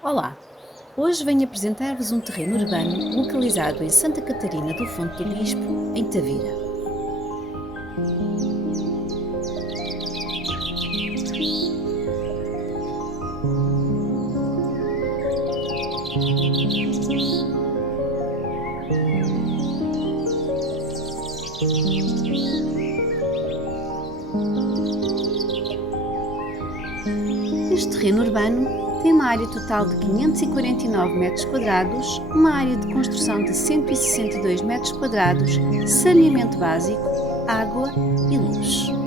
Olá! Hoje venho apresentar-vos um terreno urbano localizado em Santa Catarina do Fonte do Bispo, em Tavira. Este terreno urbano tem uma área total de 549 metros quadrados, uma área de construção de 162 metros quadrados, saneamento básico, água e luz.